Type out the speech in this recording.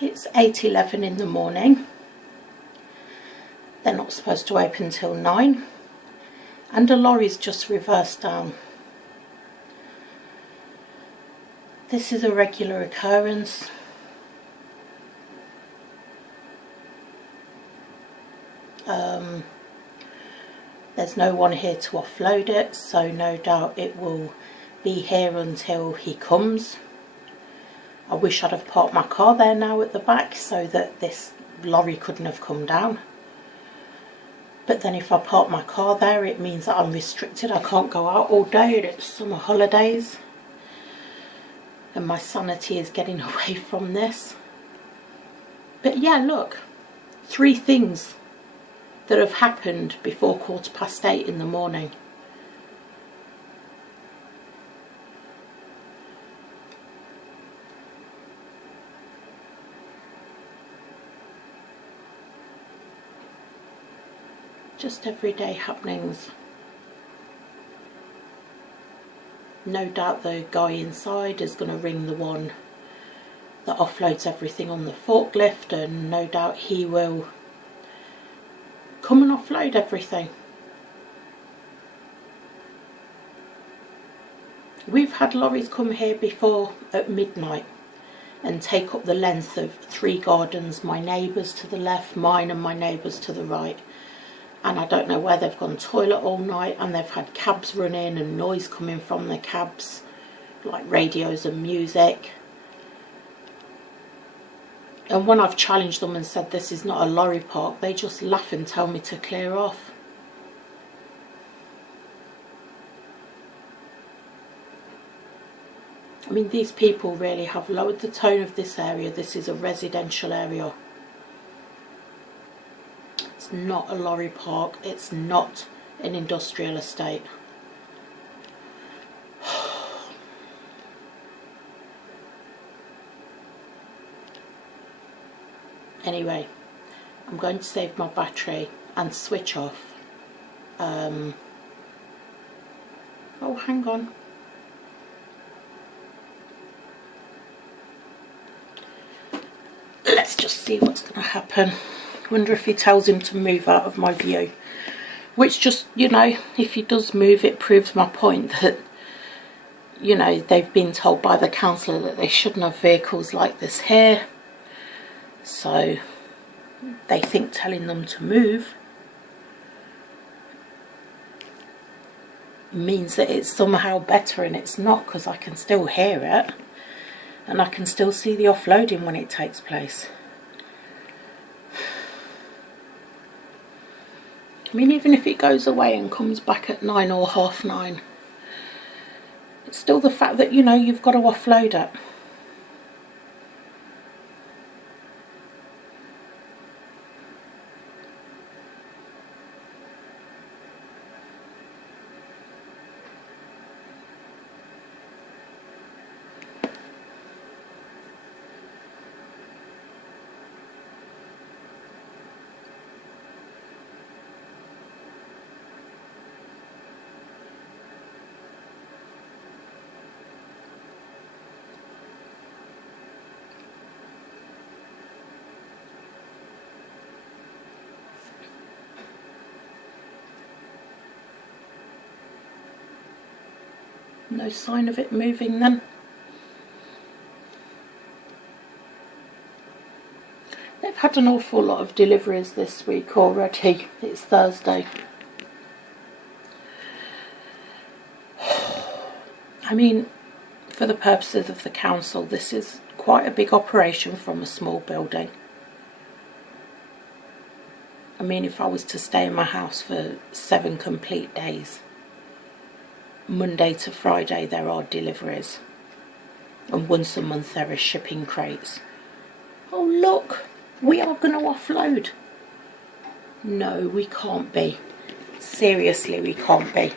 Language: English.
It's 8:11 in the morning. They're not supposed to open till 9, and a lorry's just reversed down. This is a regular occurrence. There's no one here to offload it, so no doubt it will be here until he comes. I wish I'd have parked my car there now at the back so that this lorry couldn't have come down. But then if I park my car there, it means that I'm restricted. I can't go out all day and it's summer holidays. And my sanity is getting away from this. But yeah, look, 3 things that have happened before 8:15 in the morning. Just everyday happenings. No doubt the guy inside is going to ring the one that offloads everything on the forklift, and no doubt he will come and offload everything. We've had lorries come here before at midnight and take up the length of 3 gardens, my neighbours to the left, mine and my neighbours to the right. And I don't know where they've gone toilet all night, and they've had cabs running and noise coming from the cabs, like radios and music. And when I've challenged them and said this is not a lorry park, they just laugh and tell me to clear off. I mean, these people really have lowered the tone of this area. This is a residential area. It's not a lorry park. It's not an industrial estate. Anyway, I'm going to save my battery and switch off. Oh, hang on. Let's just see what's going to happen. Wonder if he tells him to move out of my view. Which just, you know, if he does move, it proves my point that, you know, they've been told by the councillor that they shouldn't have vehicles like this here. So they think telling them to move means that it's somehow better, and it's not, because I can still hear it and I can still see the offloading when it takes place. I mean, even if it goes away and comes back at 9 or 9:30, it's still the fact that, you know, you've got to offload it. No sign of it moving then. They've had an awful lot of deliveries this week already. It's Thursday. I mean, for the purposes of the council, this is quite a big operation from a small building. I mean, if I was to stay in my house for 7 complete days, Monday to Friday there are deliveries, and once a month there are shipping crates. Oh look, we are going to offload. No, we can't be. Seriously, we can't be.